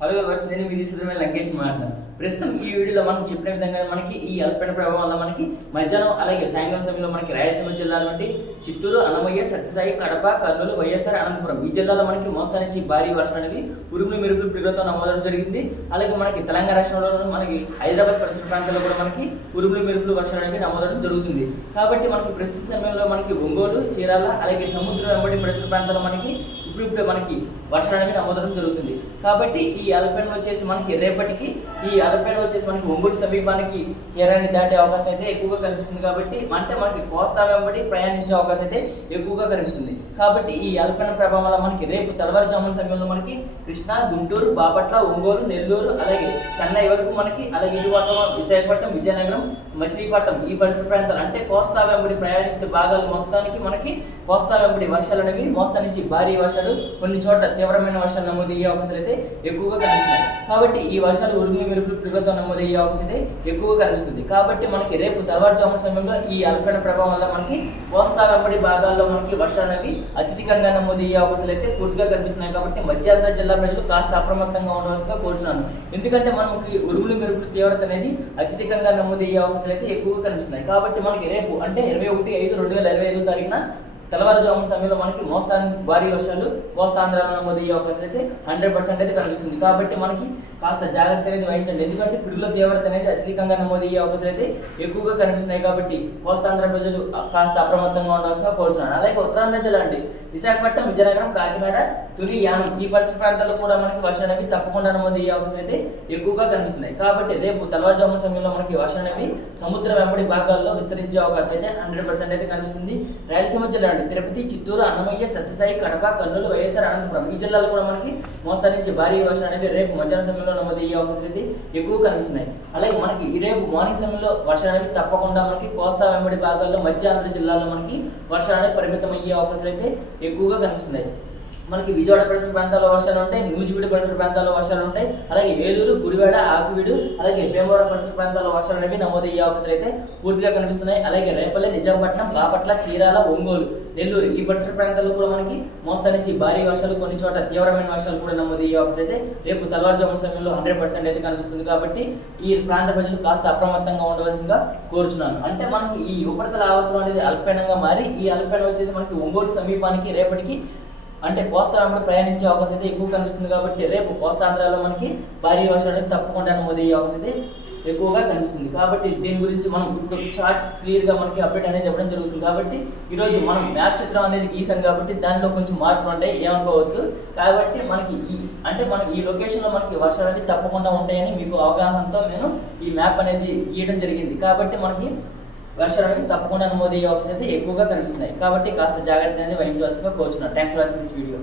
Hello verse నేను మీ తీసుకునే లంకేష్ మాట్లాడతాను ప్రస్తుతం ఈ వీడియోలో మనం చెప్పిన విధంగా మనకి ఈ అల్పన ప్రభావం వల్ల మనకి మధ్యాహ్నం అలాగే సాయంకాలం సమయంలో మనకి రాయలసీమ జిల్లా నుండి చిత్తూరు అనమయ్య సత్యసాయి కడప కర్నూలు వైఎస్ఆర్ అనంతపురం ఈ జిల్లాలో మనకి మోస్తా నుంచి భారీ వర్షం అనేది ఉరుములు మెరుపులు పిడుగులతో నమోదవడం జరిగింది. అలాగే మనకి తెలంగాణ రాష్ట్రంలో మనకి హైదరాబాద్ పరిసర ప్రాంతాల్లో కూడా మనకి ఉరుములు మెరుపులు వర్షాలు అనేవి నమోదవడం జరుగుతుంది. కాబట్టి మనకి ప్రస్తుత సమయంలో మనకి ఒంగోలు చీరాల అలాగే సముద్రం వెంబడి పరిసర ప్రాంతాల్లో మనకి ఇప్పుడిప్పుడే మనకి వర్షాలు అనేవి నమోదవడం జరుగుతుంది. కాబట్టి ఈ అల్పీడనం వచ్చేసి మనకి రేపటికి ఈ అల్పీడనం వచ్చేసి మనకి ఒంగోలు సమీపానికి తీరాన్ని దాటే అవకాశం అయితే ఎక్కువగా కనిపిస్తుంది కాబట్టి అంటే మనకి కోస్తా వెంబడి ప్రయాణించే అవకాశం అయితే ఎక్కువగా కనిపిస్తుంది. కాబట్టి ఈ అల్పీడన ప్రభావం వల్ల మనకి రేపు తెల్లవారుజామున సమయంలో మనకి కృష్ణా గుంటూరు బాపట్ల ఒంగోలు నెల్లూరు అలాగే చెన్నై వరకు మనకి అలాగే ఇటుపక్కన విశాఖపట్నం విజయనగరం మచిలీపట్నం ఈ పరిసర ప్రాంతాలు అంటే కోస్తా వెంబడి ప్రయాణించే భాగాలు మొత్తానికి మనకి కోస్తా వెంబడి వర్షాలు అనేవి మోస్తా నుంచి భారీ వర్షాలు కొన్ని చోట్ల తీవ్రమైన వర్షాలు నమోదయ్యే అవకాశాలు అయితే ఎక్కువగా కనిపిస్తున్నాయి. కాబట్టి ఈ వర్షాలు ఉరుములు మెరుపులు పిడుగులతో నమోదయ్యే అవకాశం అయితే ఎక్కువగా కనిపిస్తుంది. కాబట్టి మనకి రేపు తెల్లవారుజామున సమయంలో ఈ అల్పీడన ప్రభావం వల్ల మనకి కోస్తా వెంబడి భాగాల్లో మనకి వర్షాలు అనేవి అత్యధికంగా నమోదయ్యే అవకాశాలు అయితే పూర్తిగా కనిపిస్తున్నాయి. కాబట్టి మధ్యాంధ్ర జిల్లా ప్రజలు కాస్త అప్రమత్తంగా ఉండవలసిగా కోరుతున్నాను ఎందుకంటే మనకి ఉరుములు మెరుపులు తీవ్రత అనేది అత్యధికంగా నమోదయ్యే అవకాశాలు అయితే ఎక్కువగా కనిపిస్తున్నాయి. కాబట్టి మనకి రేపు అంటే ఇరవై ఒకటి ఐదు రెండు వేల ఇరవై ఐదు తారీఖున తెల్లవారుజామున సమయంలో మనకి మోస్తాన్ భారీ వర్షాలు కోస్తాంధ్రాలో నమోదయ్యే అవకాశం అయితే హండ్రెడ్ పర్సెంట్ అయితే కనిపిస్తుంది. కాబట్టి మనకి కాస్త జాగ్రత్త అనేది వహించండి. ఎందుకంటే పిడుగుల తీవ్రత అనేది అత్యధికంగా నమోదయ్యే అవకాశాలు అయితే ఎక్కువగా కనిపిస్తున్నాయి కాబట్టి కోస్తాంధ్ర ప్రజలు కాస్త అప్రమత్తంగా ఉండవలసిందిగా కోరుతున్నాను అలాగే ఉత్తరాంధ్ర జిల్లా అండి విశాఖపట్నం విజయనగరం కాకినాడ తుని యానం ఈ పరిసర ప్రాంతాల్లో కూడా మనకి వర్షాలు అనేవి తప్పకుండా నమోదయ్యే అవకాశం అయితే ఎక్కువగా కనిపిస్తున్నాయి. కాబట్టి రేపు తెల్లవారుజామున సమయంలో మనకి వర్షాలు అనేవి సముద్ర వెంబడి భాగాల్లో విస్తరించే అవకాశం అయితే హండ్రెడ్ పర్సెంట్ అయితే కనిపిస్తుంది. రాయలసీమ జిల్లా అండి తిరుపతి చిత్తూరు అన్నమయ్య సత్యసాయి కడప కర్నూలు వైఎస్ఆర్ అనంతపురం. ఈ జిల్లాలో కూడా మనకి మోస్తరు నుంచి భారీ వర్షం అనేది రేపు మధ్యాహ్న సమయంలో నమోదయ్యే అవకాశాలు అయితే ఎక్కువ కనిపిస్తున్నాయి. అలాగే మనకి రేపు మార్నింగ్ సమయంలో వర్షం అనేది తప్పకుండా మనకి కోస్తా వెంబడి భాగాల్లో మధ్యాంధ్ర జిల్లాలో మనకి వర్షాలు పరిమితం అయ్యే అవకాశాలు అయితే ఎక్కువగా కనిపిస్తున్నాయి. మనకి విజయవాడ పరిసర ప్రాంతాల్లో వర్షాలు ఉంటాయి నూజివీడు పరిసర ప్రాంతాల్లో వర్షాలు ఉంటాయి అలాగే ఏలూరు గుడివాడ ఆకువీడు అలాగే భీమవరం పరిసర ప్రాంతాల్లో వర్షాలు అనేవి నమోదయ్యే అవకాశాలు అయితే పూర్తిగా కనిపిస్తున్నాయి. అలాగే రేపల్లి నిజాంపట్నం బాపట్ల చీరాల ఒంగోలు నెల్లూరు ఈ పరిసర ప్రాంతాల్లో కూడా మనకి మోస్తా నుంచి భారీ వర్షాలు కొన్ని చోట్ల తీవ్రమైన వర్షాలు కూడా నమోదయ్యే అవకాశం అయితే రేపు తెల్లవారుజామున సమయంలో హండ్రెడ్ పర్సెంట్ అయితే కనిపిస్తుంది కాబట్టి ఈ ప్రాంత ప్రజలు కాస్త అప్రమత్తంగా ఉండవలసిందిగా కోరుచున్నాను. అంటే మనకి ఈ ఉపరితల ఆవర్తనం అనేది అల్పీడంగా మారి ఈ అల్పీడం వచ్చేసి మనకి ఒంగోలు సమీపానికి రేపటికి అంటే కోస్తా ప్రయాణించే అవకాశం అయితే ఎక్కువ కనిపిస్తుంది కాబట్టి రేపు కోస్తాంధ్రాలో మనకి భారీ వర్షాలు అనేది తప్పకుండా నమోదయ్యే అవకాశం అయితే ఎక్కువగా కనిపిస్తుంది. కాబట్టి దీని గురించి మనం ఇప్పుడు చార్ట్ క్లియర్గా మనకి అప్డేట్ అనేది ఇవ్వడం జరుగుతుంది. కాబట్టి ఈరోజు మనం మ్యాప్ చిత్రం అనేది గీసాం కాబట్టి దానిలో కొంచెం మార్పులు ఉంటాయి ఏమనుకోవద్దు. కాబట్టి మనకి ఈ అంటే మనకి ఈ లొకేషన్లో మనకి వర్షాలు అనేది తప్పకుండా ఉంటాయని మీకు అవగాహనతో నేను ఈ మ్యాప్ అనేది గీయడం జరిగింది. కాబట్టి మనకి వర్షాలు తప్పకుండా నమోదయ్యే అవకాశం అయితే ఎక్కువగా కనిపిస్తున్నాయి. కాబట్టి కాస్త జాగ్రత్త అనేది వహించవలసిందిగా కోరుచున్నాను. Thanks for watching this video